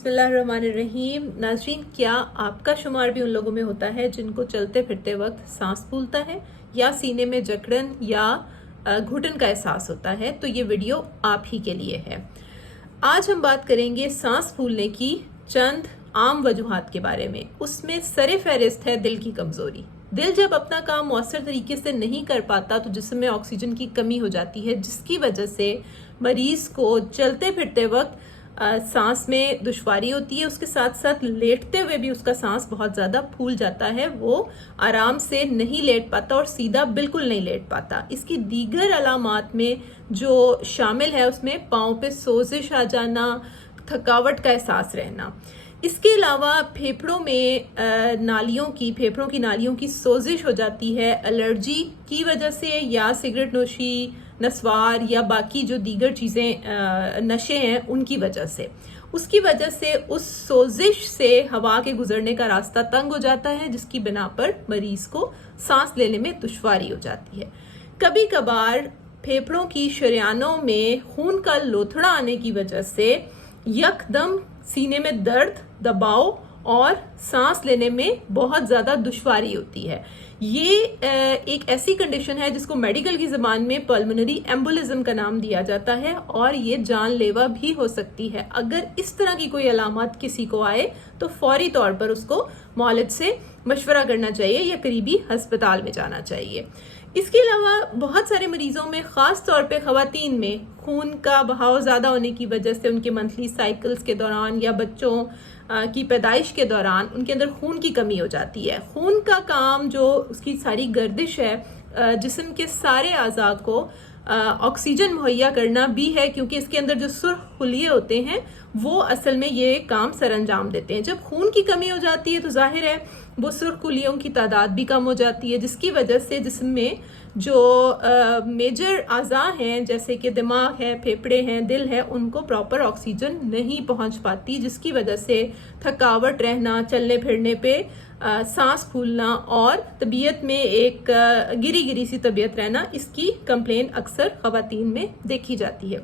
बिस्मिल्लाहिर्रहमानिर्रहीम। नाज़रीन, क्या आपका शुमार भी उन लोगों में होता है जिनको चलते फिरते वक्त सांस फूलता है या सीने में जकड़न या घुटन का एहसास होता है? तो ये वीडियो आप ही के लिए है। आज हम बात करेंगे सांस फूलने की चंद आम वजूहात के बारे में। उसमें सरे फहरिस्त है दिल की कमज़ोरी। दिल जब अपना काम मौसर तरीके से नहीं कर पाता तो जिस्म में ऑक्सीजन की कमी हो जाती है, जिसकी वजह से मरीज को चलते फिरते वक्त सांस में दुश्वारी होती है। उसके साथ साथ लेटते हुए भी उसका सांस बहुत ज़्यादा फूल जाता है, वो आराम से नहीं लेट पाता और सीधा बिल्कुल नहीं लेट पाता। इसकी दीगर अलामात में जो शामिल है उसमें पाँव पे सोजिश आ जाना, थकावट का एहसास रहना। इसके अलावा फेफड़ों की नालियों की सोजिश हो जाती है एलर्जी की वजह से या सिगरेट नोशी, नस्वार या बाकी जो दीगर चीज़ें नशे हैं उनकी वजह से। उसकी वजह से उस सोजिश से हवा के गुजरने का रास्ता तंग हो जाता है, जिसकी बिना पर मरीज को सांस लेने में दुश्वारी हो जाती है। कभी कभार फेफड़ों की शरियानों में खून का लोथड़ा आने की वजह से यकदम सीने में दर्द, दबाव और सांस लेने में बहुत ज़्यादा दुश्वारी होती है। ये एक ऐसी कंडीशन है जिसको मेडिकल की ज़बान में पल्मोनरी एम्बोलिज्म का नाम दिया जाता है और ये जानलेवा भी हो सकती है। अगर इस तरह की कोई अलामत किसी को आए तो फौरी तौर पर उसको मौलिद से मशवरा करना चाहिए या करीबी हस्पताल में जाना चाहिए। इसके अलावा बहुत सारे मरीजों में, ख़ास तौर पे ख़वातीन में, खून का बहाव ज़्यादा होने की वजह से उनके मंथली साइकिल्स के दौरान या बच्चों की पैदाइश के दौरान उनके अंदर खून की कमी हो जाती है। खून का काम जो उसकी सारी गर्दिश है जिस्म के सारे आज़ा को ऑक्सीजन मुहैया करना भी है, क्योंकि इसके अंदर जो सुर्ख खुलिये होते हैं वो असल में ये काम सरअंजाम देते हैं। जब खून की कमी हो जाती है तो जाहिर है वो सुर्ख खुलियों की तादाद भी कम हो जाती है, जिसकी वजह से जिस्म में जो मेजर आज़ा हैं जैसे कि दिमाग है, फेफड़े हैं, दिल है, उनको प्रॉपर ऑक्सीजन नहीं पहुंच पाती, जिसकी वजह से थकावट रहना, चलने फिरने पे सांस फूलना और तबीयत में एक गिरी गिरी सी तबीयत रहना, इसकी कंप्लेन अक्सर ख़वातीन में देखी जाती है।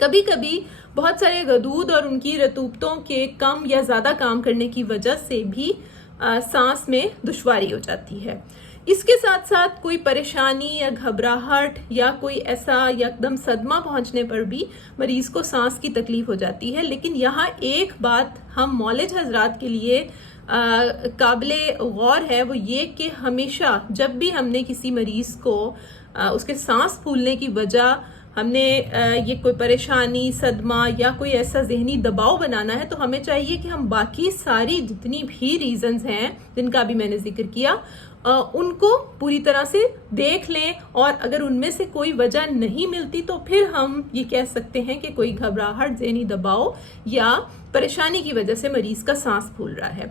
कभी कभी बहुत सारे गदूद और उनकी रतूबतों के कम या ज़्यादा काम करने की वजह से भी सांस में दुश्वारी हो जाती है। इसके साथ साथ कोई परेशानी या घबराहट या कोई ऐसा यकदम सदमा पहुंचने पर भी मरीज को सांस की तकलीफ हो जाती है। लेकिन यहाँ एक बात हम मौलिद हजरात के लिए काबिले गौर है, वो ये कि हमेशा जब भी हमने किसी मरीज को उसके सांस फूलने की वजह हमने ये कोई परेशानी, सदमा या कोई ऐसा जहनी दबाव बनाना है तो हमें चाहिए कि हम बाकी सारी जितनी भी रीजंस हैं जिनका भी मैंने जिक्र किया उनको पूरी तरह से देख लें, और अगर उनमें से कोई वजह नहीं मिलती तो फिर हम ये कह सकते हैं कि कोई घबराहट, ज़हनी दबाव या परेशानी की वजह से मरीज का सांस फूल रहा है।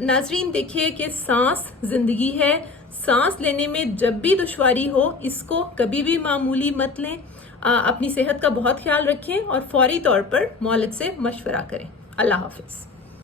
नाजरीन, देखिए कि सांस जिंदगी है। सांस लेने में जब भी दुश्वारी हो इसको कभी भी मामूली मत लें। अपनी सेहत का बहुत ख्याल रखें और फौरी तौर पर मौलिद से मशवरा करें। अल्लाह हाफिज़।